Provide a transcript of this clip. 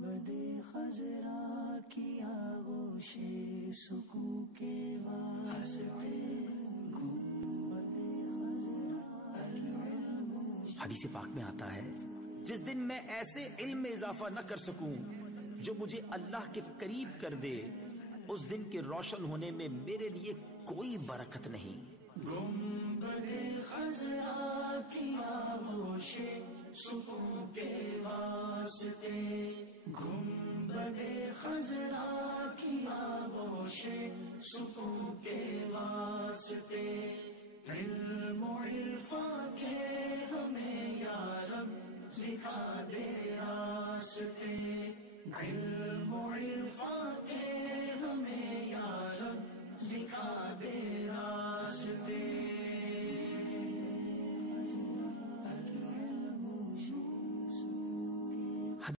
گنبد خضرا کی آغوش سکون کے واسطے گنبد خضرا العلم. حدیث پاک میں آتا ہے جس دن میں ایسے علم میں اضافہ نہ کر سکوں جو مجھے اللہ کے قریب کر دے، اس دن کے روشن ہونے میں میرے لیے کوئی برکت نہیں. گنبد خضرا کی آغوش سکون کے واسطے گنبد خضرا کی آغوش سکون کے واسطے علم و عرفان کے ہمیں یا رب دکھا دے راستے علم و عرفان